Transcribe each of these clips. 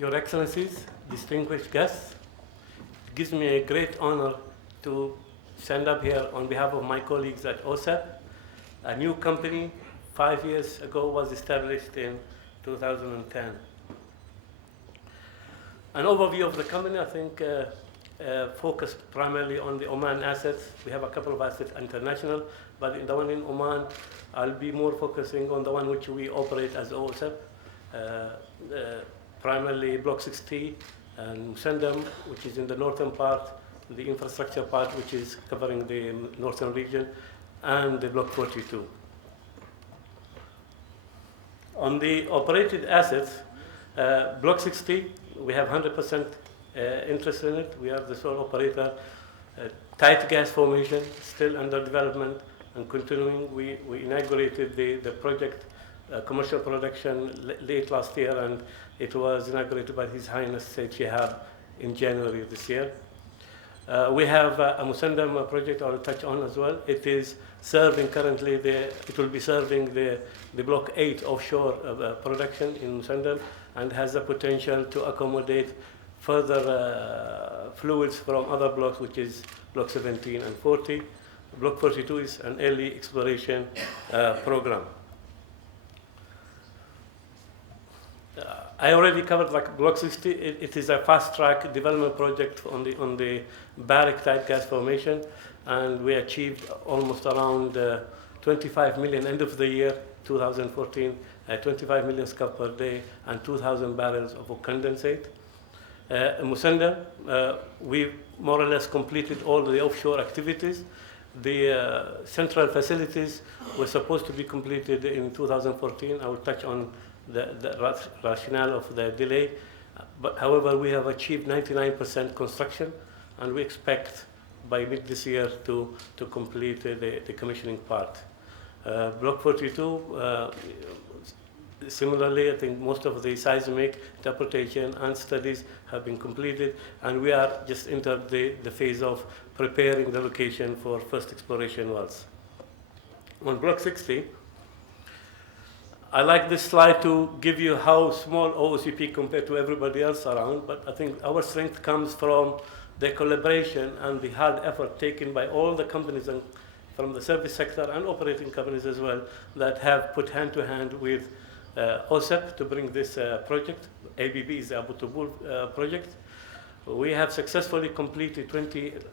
Your Excellencies, distinguished guests, it gives me a great honor to stand up here on behalf of my colleagues at OOCEP. A new company 5 years ago was established in 2010. An overview of the company, I think, focused primarily on the Oman assets. We have a couple of assets international, but in the one in Oman, I'll be more focusing on the one which we operate as OOCEP, primarily Block 60 and Musandam, which is in the northern part, the infrastructure part, which is covering the northern region, and the Block 42. On the operated assets, Block 60, we have 100% interest in it. We are the sole operator. Tight gas formation, still under development and continuing. We inaugurated the project commercial production late last year, and it was inaugurated by His Highness Sayyid Shihab in January this year. We have a Musandam project I'll touch on as well. It is serving currently, it will be serving the Block 8 offshore production in Musandam, and has the potential to accommodate further fluids from other blocks, which is Block 17 and 40. Block 42 is an early exploration program. I already covered like Block 60. It is a fast-track development project on the Barrick tight gas formation, and we achieved almost around 25 million end of the year 2014, 25 million scf per day, and 2,000 barrels of condensate. Musandam, we more or less completed all the offshore activities. The central facilities were supposed to be completed in 2014. I will touch on the rationale of the delay. But however, we have achieved 99% construction, and we expect by mid this year to complete the commissioning part. Block 42, similarly, I think most of the seismic interpretation and studies have been completed, and we are just entered the phase of preparing the location for first exploration wells. On Block 60, I like this slide to give you how small OOCP compared to everybody else around, but I think our strength comes from the collaboration and the hard effort taken by all the companies and from the service sector and operating companies as well that have put hand to hand with OOCEP to bring this project. ABB is the Abu Tubul project. We have successfully completed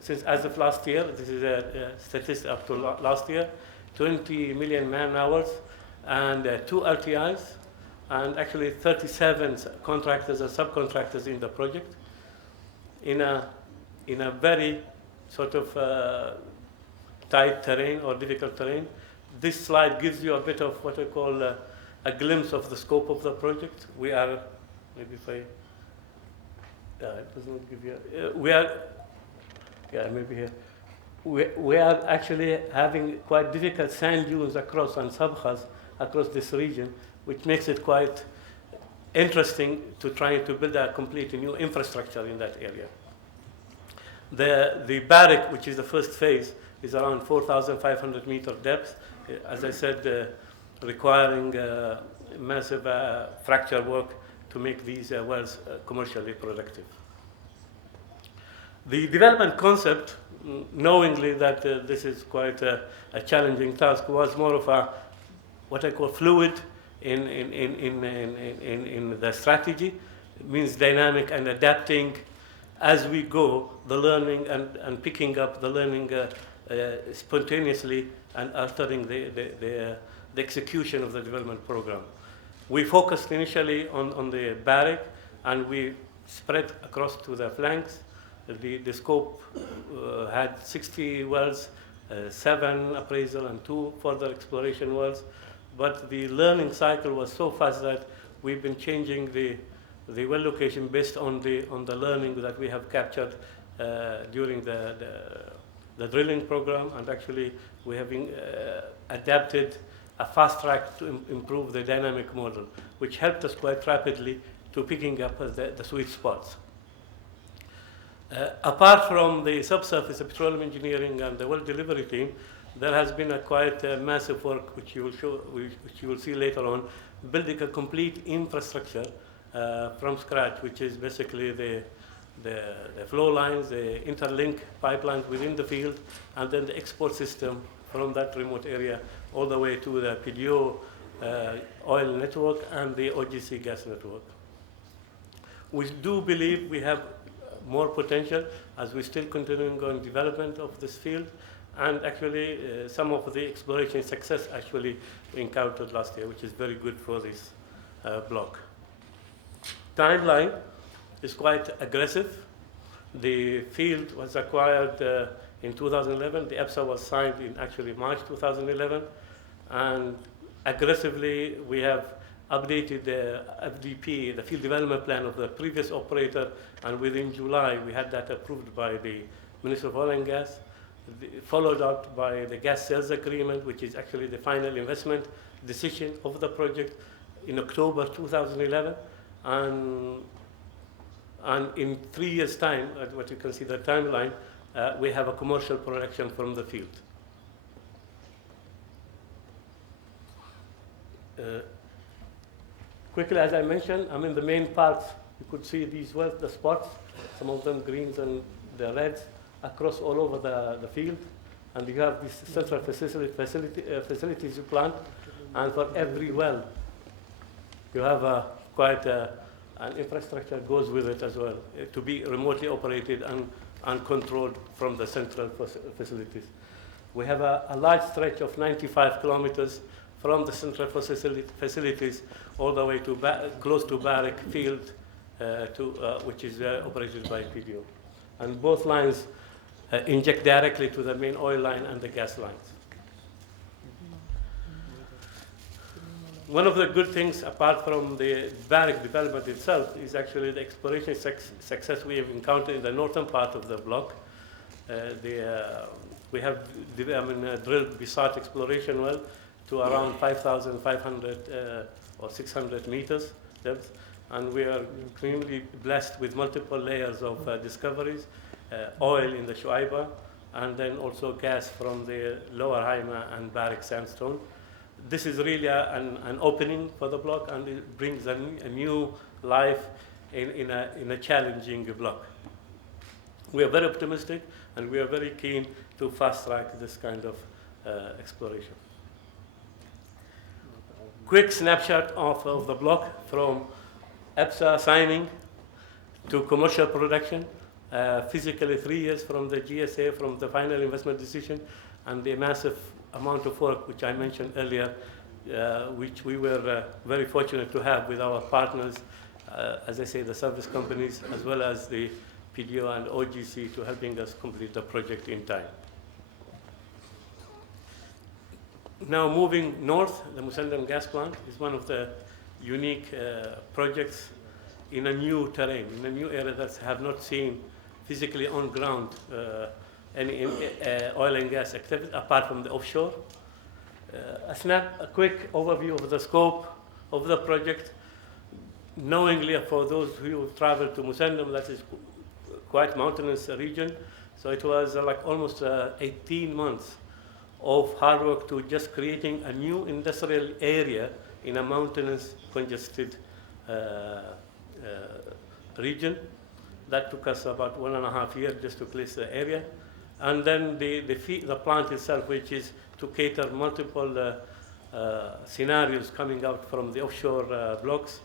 since as of last year, this is a statistic up to last year, 20 million man hours and 2 LTIs, and actually 37 contractors and subcontractors in the project in a very sort of tight terrain or difficult terrain. This slide gives you a bit of what I call a glimpse of the scope of the project. We are, maybe if I, it does not give you, we are, yeah, maybe here. We are actually having quite difficult sand dunes across and sabkhas across this region, which makes it quite interesting to try to build a complete new infrastructure in that area. The Barrick, which is the first phase, is around 4,500 meter depth. As I said, requiring massive fracture work to make these wells commercially productive. The development concept, knowingly that this is quite a challenging task, was more of a what I call fluid in the strategy. It means dynamic and adapting as we go, the learning and picking up the learning spontaneously and altering the execution of the development program. We focused initially on the Barrick, and we spread across to the flanks. The scope had 60 wells, 7 appraisal and 2 further exploration wells. But the learning cycle was so fast that we've been changing the well location based on the learning that we have captured during the drilling program, and actually we have adapted a fast track to improve the dynamic model, which helped us quite rapidly to picking up the sweet spots. Apart from the subsurface, the petroleum engineering and the well delivery team, there has been a quite massive work, which you will see later on, building a complete infrastructure from scratch, which is basically the flow lines, the interlink pipelines within the field, and then the export system from that remote area all the way to the PDO oil network and the OGC gas network. We do believe we have more potential as we're still continuing on development of this field, and actually some of the exploration success actually encountered last year, which is very good for this block. Timeline is quite aggressive. The field was acquired in 2011. The EPSA was signed in actually March 2011, and aggressively we have updated the FDP, the field development plan of the previous operator, and within July we had that approved by the Minister of Oil and Gas, followed up by the gas sales agreement, which is actually the final investment decision of the project in October 2011, and in 3 years' time, what you can see the timeline, we have a commercial production from the field. Quickly, as I mentioned, the main parts, you could see these were the spots, some of them greens and the reds, across all over the field. And you have this central facilities you plant, and for every well, you have quite an infrastructure goes with it as well, to be remotely operated and controlled from the central facilities. We have a large stretch of 95 kilometers from the central facilities all the way to close to Barrick Field, which is operated by PDO. And both lines inject directly to the main oil line and the gas lines. One of the good things, apart from the Barrick development itself, is actually the exploration success we have encountered in the northern part of the block. We have drilled Bisat exploration well to around 5,500 or 600 meters depth, and we are extremely blessed with multiple layers of discoveries, oil in the Shuaiba, and then also gas from the lower Haima and Barrick sandstone. This is really an opening for the block, and it brings a new life in a challenging block. We are very optimistic, and we are very keen to fast-track this kind of exploration. Quick snapshot of the block from EPSA signing to commercial production. Physically 3 years from the GSA, from the final investment decision, and the massive amount of work which I mentioned earlier, which we were very fortunate to have with our partners, as I say, the service companies, as well as the PDO and OGC, to helping us complete the project in time. Now moving north, the Musandam gas plant is one of the unique projects in a new terrain, in a new area that have not seen physically on ground any oil and gas activity apart from the offshore. A quick overview of the scope of the project. Knowingly, for those who have traveled to Musandam, that is quite mountainous region, so it was like almost 18 months of hard work to just creating a new industrial area in a mountainous, congested region. That took us about 1.5 years just to place the area. And then the plant itself, which is to cater multiple scenarios coming out from the offshore blocks.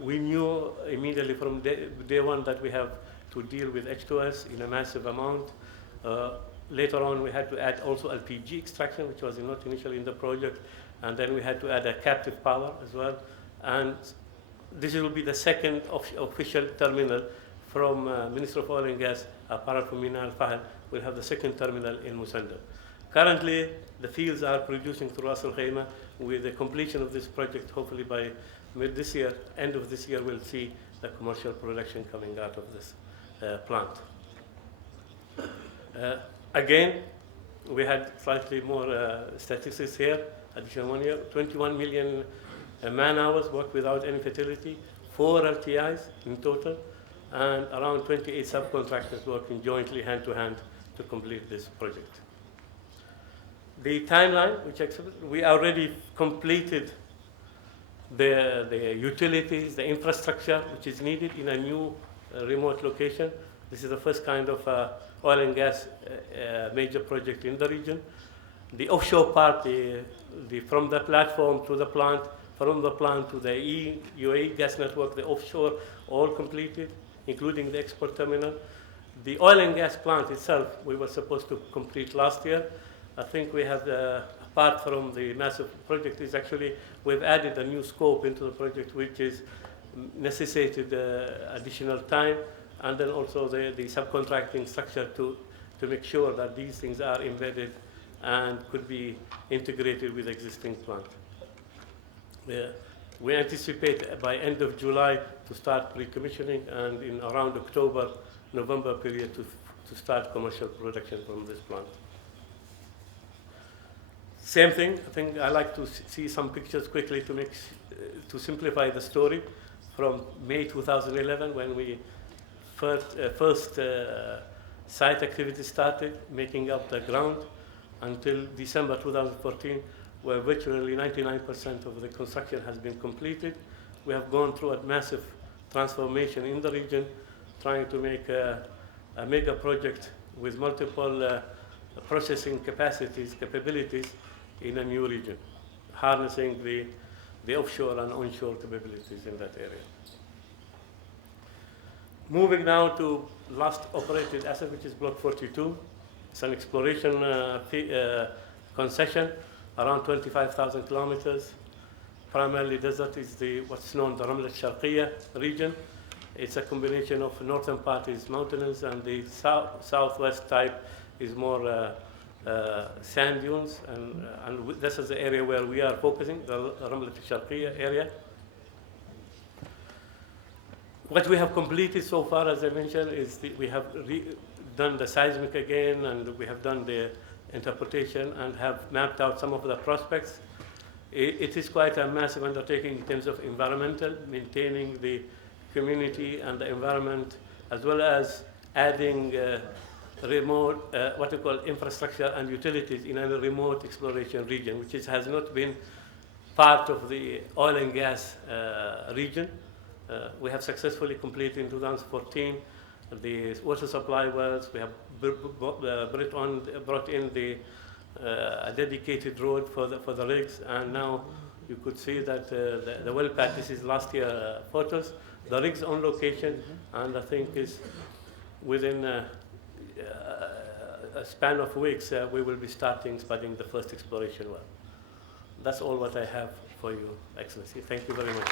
We knew immediately from day one that we have to deal with H2S in a massive amount. Later on, we had to add also LPG extraction, which was not initially in the project, and then we had to add a captive power as well. And this will be the second official terminal from Minister of Oil and Gas, apart from Mina Al Fahd. We'll have the second terminal in Musandam. Currently, the fields are producing through Ras Al Khaimah. With the completion of this project, hopefully by mid this year, end of this year, we'll see the commercial production coming out of this plant. Again, we had slightly more statistics here. Additional 1 year, 21 million man-hours worked without any fatality, 4 LTIs in total, and around 28 subcontractors working jointly hand-to-hand to complete this project. The timeline, which we already completed the utilities, the infrastructure which is needed in a new remote location. This is the first kind of oil and gas major project in the region. The offshore part, from the platform to the plant, from the plant to the UAE gas network, the offshore, all completed, including the export terminal. The oil and gas plant itself, we were supposed to complete last year. I think we have, apart from the massive project, is actually, we've added a new scope into the project, which is necessitated additional time, and then also the subcontracting structure to make sure that these things are embedded and could be integrated with existing plant. We anticipate by end of July to start pre-commissioning, and in around October, November period to start commercial production from this plant. Same thing, I think I like to see some pictures quickly to simplify the story. From May 2011, when we first site activity started, making up the ground, until December 2014, where virtually 99% of the construction has been completed. We have gone through a massive transformation in the region, trying to make a mega project with multiple processing capabilities in a new region, harnessing the offshore and onshore capabilities in that area. Moving now to last operated asset, which is Block 42. It's an exploration concession, around 25,000 kilometers. Primarily desert is what's known the Ramla Sharqiya region. It's a combination of northern part is mountainous, and the southwest type is more sand dunes, and this is the area where we are focusing, the Ramla Sharqiya area. What we have completed so far, as I mentioned, is we have done the seismic again, and we have done the interpretation and have mapped out some of the prospects. It is quite a massive undertaking in terms of environmental, maintaining the community and the environment, as well as adding remote, what we call infrastructure and utilities in a remote exploration region, which has not been part of the oil and gas region. We have successfully completed in 2014 the water supply wells. We have brought in a dedicated road for the rigs, and now you could see that the well pad, this is last year photos, the rigs on location, and I think is within a span of weeks we will be starting spudding the first exploration well. That's all what I have for you, Excellency. Thank you very much.